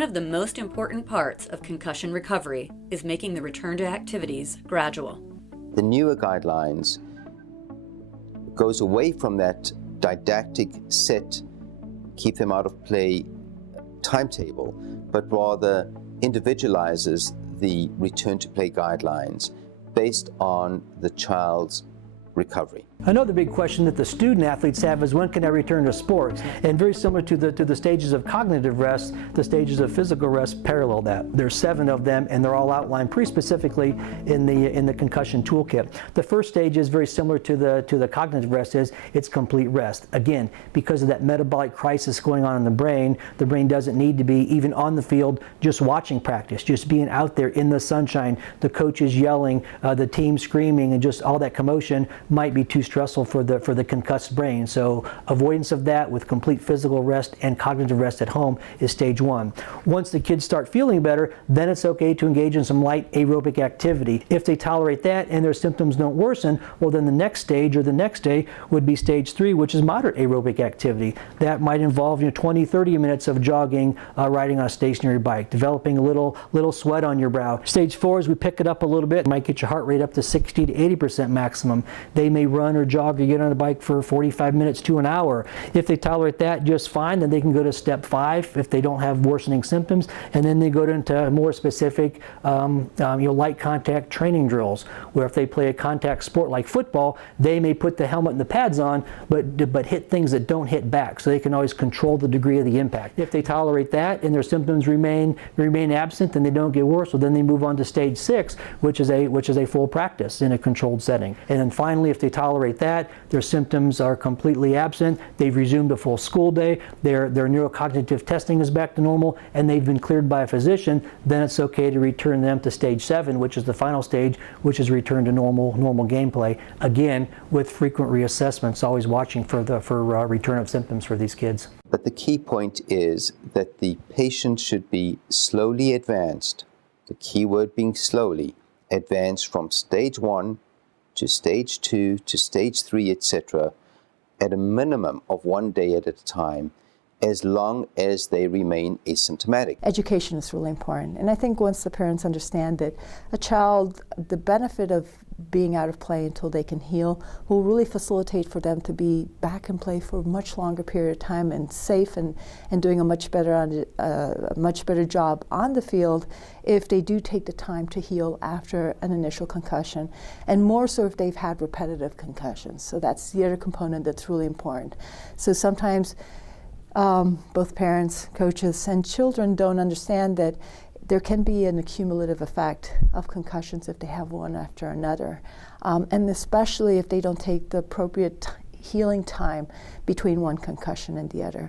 One of the most important parts of concussion recovery is making the return to activities gradual. The newer guidelines goes away from that didactic set, keep them out of play timetable, but rather individualizes the return to play guidelines based on the child's recovery. Another big question that the student athletes have is, when can I return to sports? And very similar to the stages of cognitive rest, the stages of physical rest parallel that. There's 7 of them, and they're all outlined pretty specifically in the concussion toolkit. The first stage is very similar to the cognitive rest. It's complete rest. Again, because of that metabolic crisis going on in the brain doesn't need to be even on the field just watching practice, just being out there in the sunshine, the coaches yelling, the team screaming, and just all that commotion might be too stressful for the concussed brain. So avoidance of that with complete physical rest and cognitive rest at home is stage 1. Once the kids start feeling better, then it's okay to engage in some light aerobic activity. If they tolerate that and their symptoms don't worsen, well, then the next stage or the next day would be stage 3, which is moderate aerobic activity. That might involve 20-30 minutes of jogging, riding on a stationary bike, developing a little sweat on your brow. Stage 4 is we pick it up a little bit, might get your heart rate up to 60 to 80% maximum. They may run or jog or get on a bike for 45 minutes to an hour. If they tolerate that just fine, then they can go to step 5 if they don't have worsening symptoms, and then they go into more specific light contact training drills, where if they play a contact sport like football, they may put the helmet and the pads on, but hit things that don't hit back, so they can always control the degree of the impact. If they tolerate that and their symptoms remain absent and they don't get worse, well, then they move on to stage 6, which is a full practice in a controlled setting. And then finally, if they tolerate that, their symptoms are completely absent, they've resumed a full school day, their neurocognitive testing is back to normal, and they've been cleared by a physician, then it's okay to return them to stage 7, which is the final stage, which is return to normal gameplay, again with frequent reassessments, always watching for return of symptoms for these kids. But the key point is that the patient should be slowly advanced, the key word being slowly, advanced from stage 1 to stage 2 to stage 3, etc., at a minimum of 1 day at a time, as long as they remain asymptomatic. Education is really important, and I think once the parents understand that a child, the benefit of being out of play until they can heal will really facilitate for them to be back in play for a much longer period of time and safe and doing a much better job on the field if they do take the time to heal after an initial concussion, and more so if they've had repetitive concussions. So that's the other component that's really important. So sometimes both parents, coaches, and children don't understand that there can be an accumulative effect of concussions if they have one after another, and especially if they don't take the appropriate healing time between one concussion and the other.